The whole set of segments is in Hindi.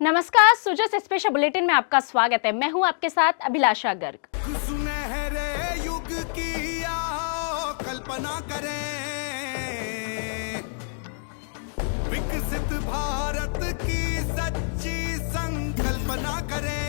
नमस्कार, सुजस स्पेशल बुलेटिन में आपका स्वागत है। मैं हूं आपके साथ अभिलाषा गर्ग। सुनहरे युग की आओ कल्पना करें, विकसित भारत की सच्ची संकल्पना करें।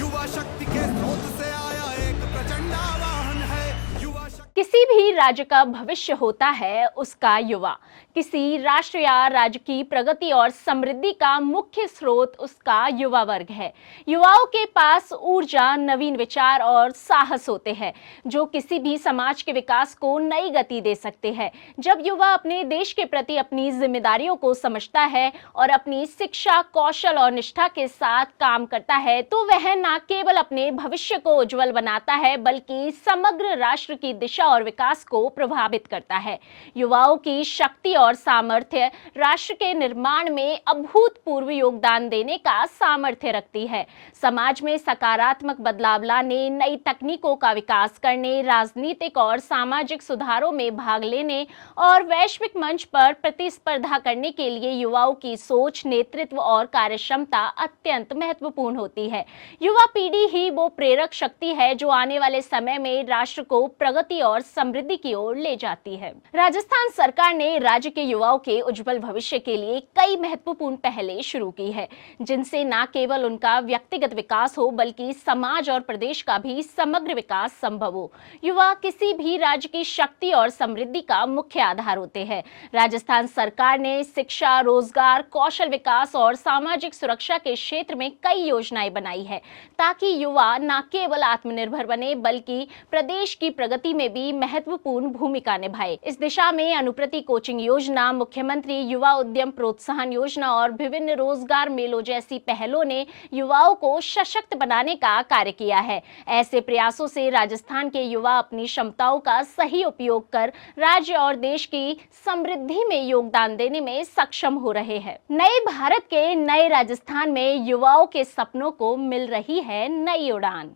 युवा शक्ति के स्रोत से आया एक प्रचंड आवाहन है। युवा शक्ति किसी भी राज्य का भविष्य होता है उसका युवा। किसी राष्ट्र या राज्य की प्रगति और समृद्धि का मुख्य स्रोत उसका युवा वर्ग है। युवाओं के पास ऊर्जा, नवीन विचार और साहस होते हैं जो किसी भी समाज के विकास को नई गति दे सकते हैं। जब युवा अपने देश के प्रति अपनी जिम्मेदारियों को समझता है और अपनी शिक्षा, कौशल और निष्ठा के साथ काम करता है तो वह न केवल अपने भविष्य को उज्जवल बनाता है बल्कि समग्र राष्ट्र की दिशा और विकास को प्रभावित करता है। युवाओं की शक्ति और सामर्थ्य राष्ट्र के निर्माण में अभूतपूर्व योगदान देने का सामर्थ्य रखती है। समाज में सकारात्मक बदलाव लाने, नई तकनीकों का विकास करने, राजनीतिक और सामाजिक सुधारों में भाग लेने और वैश्विक मंच पर प्रतिस्पर्धा करने के लिए युवाओं की सोच, नेतृत्व और कार्यक्षमता अत्यंत महत्वपूर्ण होती है। युवा पीढ़ी ही वो प्रेरक शक्ति है जो आने वाले समय में राष्ट्र को प्रगति और समृद्धि की ओर ले जाती है। राजस्थान सरकार ने राज्य के युवाओं के उज्जवल भविष्य के लिए कई महत्वपूर्ण पहलें शुरू की है, जिनसे न केवल उनका व्यक्तिगत विकास हो बल्कि समाज और प्रदेश का भी समग्र विकास संभव हो। युवा किसी भी राज्य की शक्ति और समृद्धि का मुख्य आधार होते हैं। राजस्थान सरकार ने शिक्षा, रोजगार, कौशल विकास और सामाजिक सुरक्षा के क्षेत्र में कई योजनाएं बनाई है ताकि युवा न केवल आत्मनिर्भर बने बल्कि प्रदेश की प्रगति में भी महत्वपूर्ण भूमिका निभाए। इस दिशा में अनुप्रति कोचिंग योजना, मुख्यमंत्री युवा उद्यम प्रोत्साहन योजना और विभिन्न रोजगार मेलों जैसी पहलों ने युवाओं को सशक्त बनाने का कार्य किया है। ऐसे प्रयासों से राजस्थान के युवा अपनी क्षमताओं का सही उपयोग कर राज्य और देश की समृद्धि में योगदान देने में सक्षम हो रहे हैं। नए भारत के नए राजस्थान में युवाओं के सपनों को मिल रही है नई उड़ान।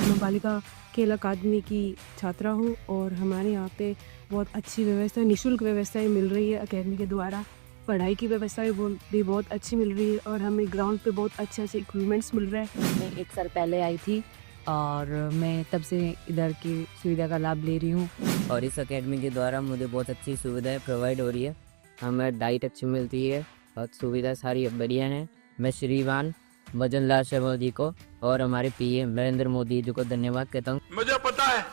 मैं बालिका खेल अकादमी की छात्रा हूँ और हमारे यहाँ पे बहुत अच्छी व्यवस्था, निःशुल्क व्यवस्थाएं मिल रही है। अकेडमी के द्वारा पढ़ाई की व्यवस्थाएं भी बहुत अच्छी मिल रही है और हमें ग्राउंड पे बहुत अच्छे अच्छे इक्विपमेंट्स मिल रहे हैं। मैं 1 साल पहले आई थी और मैं तब से इधर की सुविधा का लाभ ले रही हूँ और इस एकेडमी के द्वारा मुझे बहुत अच्छी सुविधाएं प्रोवाइड हो रही है। हमें डाइट अच्छी मिलती है और सुविधा सारी बढ़िया है। मैं श्रीमान भजन लाल शर्मा जी को और हमारे पीएम नरेंद्र मोदी जी को धन्यवाद कहता हूँ। मुझे पता है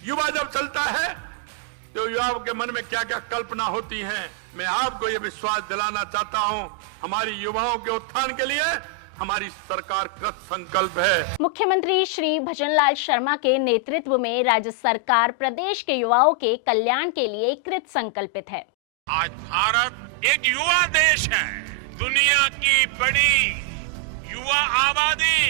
युवा जब चलता है तो युवाओं के मन में क्या क्या कल्पना होती है। मैं आपको ये विश्वास दिलाना चाहता हूँ, हमारी युवाओं के उत्थान के लिए हमारी सरकार कृत संकल्प है। मुख्यमंत्री श्री भजनलाल शर्मा के नेतृत्व में राज्य सरकार प्रदेश के युवाओं के कल्याण के लिए कृत संकल्पित है। आज भारत एक युवा देश है। दुनिया की बड़ी युवा आबादी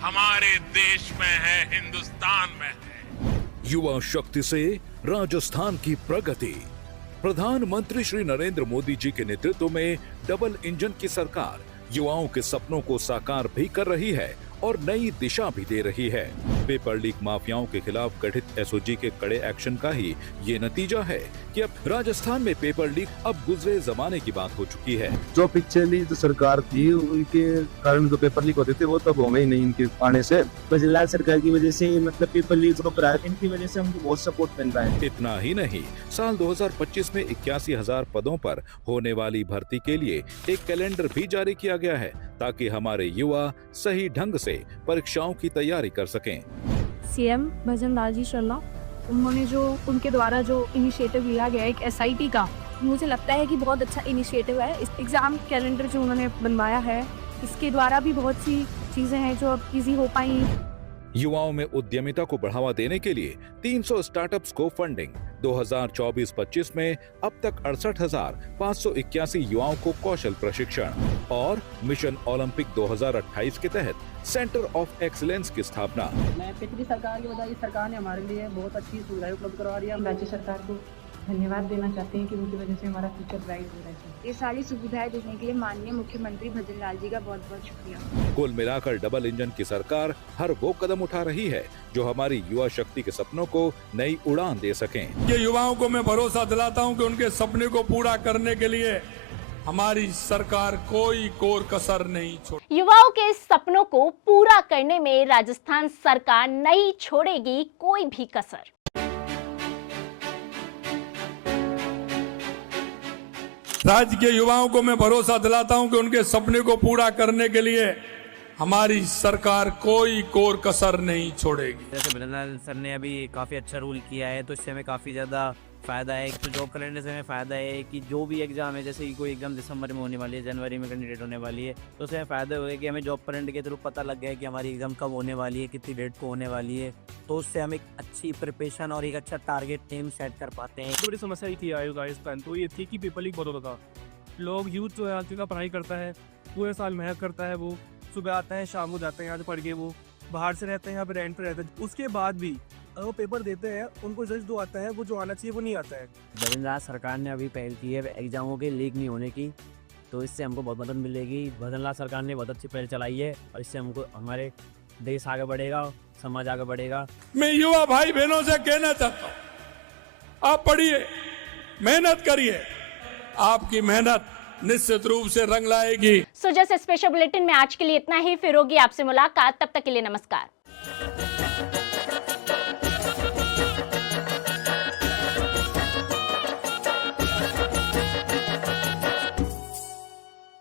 हमारे देश में है, हिंदुस्तान में है। युवा शक्ति से राजस्थान की प्रगति। प्रधानमंत्री श्री नरेंद्र मोदी जी के नेतृत्व में डबल इंजन की सरकार युवाओं के सपनों को साकार भी कर रही है और नई दिशा भी दे रही है। पेपर लीक माफियाओं के खिलाफ गठित एसओजी के कड़े एक्शन का ही ये नतीजा है कि अब राजस्थान में पेपर लीक अब गुजरे जमाने की बात हो चुकी है। जो पिछली जो सरकार थी उनके कारण जो पेपर लीक होते थे वो तब होंगे ही नहीं इनके आने से। भजनलाल सरकार की वजह से मतलब पेपर लीक को इनकी वजह से हमको बहुत सपोर्ट मिल रहा है। इतना ही नहीं, साल 2025 में 81,000 पदों पर होने वाली भर्ती के लिए एक कैलेंडर भी जारी किया गया है ताकि हमारे युवा सही ढंग से परीक्षाओं की तैयारी कर सकें। सीएम भजनलाल जी शर्मा, उन्होंने जो उनके द्वारा जो इनिशिएटिव लिया गया एक एसआईटी का, मुझे लगता है कि बहुत अच्छा इनिशिएटिव है। इस एग्जाम कैलेंडर जो उन्होंने बनवाया है इसके द्वारा भी बहुत सी चीजें हैं जो अब इजी हो पाई। युवाओं में उद्यमिता को बढ़ावा देने के लिए 300 स्टार्टअप्स को फंडिंग। 2024-25 में अब तक 68,581 युवाओं को कौशल प्रशिक्षण और मिशन ओलंपिक 2028 के तहत सेंटर ऑफ एक्सीलेंस की स्थापना। मैं पिछली सरकार की वजह इस सरकार ने हमारे लिए बहुत अच्छी सुविधाएं उपलब्ध करवा रही है। राज्य सरकार को धन्यवाद देना चाहते हैं कि उनकी वजह से हमारा फ्यूचर ब्राइट हो रहा है। ये सारी सुविधाएं देने के लिए माननीय मुख्यमंत्री भजन लाल जी का बहुत बहुत शुक्रिया। कुल मिलाकर डबल इंजन की सरकार हर वो कदम उठा रही है जो हमारी युवा शक्ति के सपनों को नई उड़ान दे सकें। ये युवाओं को मैं भरोसा दिलाता हूं कि उनके सपने को पूरा करने के लिए हमारी सरकार कोई कोर कसर नहीं छोड़। युवाओं के सपनों को पूरा करने में राजस्थान सरकार नहीं छोड़ेगी कोई भी कसर। राज्य के युवाओं को मैं भरोसा दिलाता हूं कि उनके सपने को पूरा करने के लिए हमारी सरकार कोई कोर कसर नहीं छोड़ेगी। जैसे भजनलाल सर ने अभी काफ़ी अच्छा रूल किया है, तो इससे हमें काफ़ी ज़्यादा फ़ायदा है। एक तो जॉब करने से हमें फ़ायदा है कि जो भी एग्ज़ाम है, जैसे कि कोई एग्ज़ाम दिसंबर में होने वाली है, जनवरी में कैंडिडेट होने वाली है, तो उससे हमें फ़ायदा होगा कि हमें जॉब करंट के थ्रू पता लग गया है कि हमारी एग्ज़ाम कब होने वाली है, कितनी डेट को होने वाली है, तो उससे हम एक अच्छी प्रिपरेशन और एक अच्छा टारगेट टीम सेट कर पाते हैं। बड़ी समस्या ये थी राजस्थान, तो ये थी कि पेपर लीक बहुत होता था। लोग यूथ जो है आज का पढ़ाई करता है, पूरे साल मेहनत करता है, वो सुबह आता है शाम को जाते हैं यहाँ से पढ़ के, वो बाहर से रहते हैं, यहाँ पे रेंट पे रहते हैं, उसके बाद भी वो पेपर देते हैं, उनको रिजल्ट जो आता है वो जो आना चाहिए वो नहीं आता है। भजनलाल सरकार ने अभी पहल की है एग्जामों के लीक नहीं होने की, तो इससे हमको बहुत मदद मिलेगी। भजनलाल सरकार ने बहुत अच्छी पहल चलाई है और इससे हमको हमारे देश आगे बढ़ेगा, समाज आगे बढ़ेगा। मैं युवा भाई बहनों से कहना चाहता हूं, आप पढ़िए, मेहनत करिए, आपकी मेहनत निश्चित रूप से रंग लाएगी। सो जैसे स्पेशल बुलेटिन में आज के लिए इतना ही, फिर होगी आपसे मुलाकात, तब तक के लिए नमस्कार।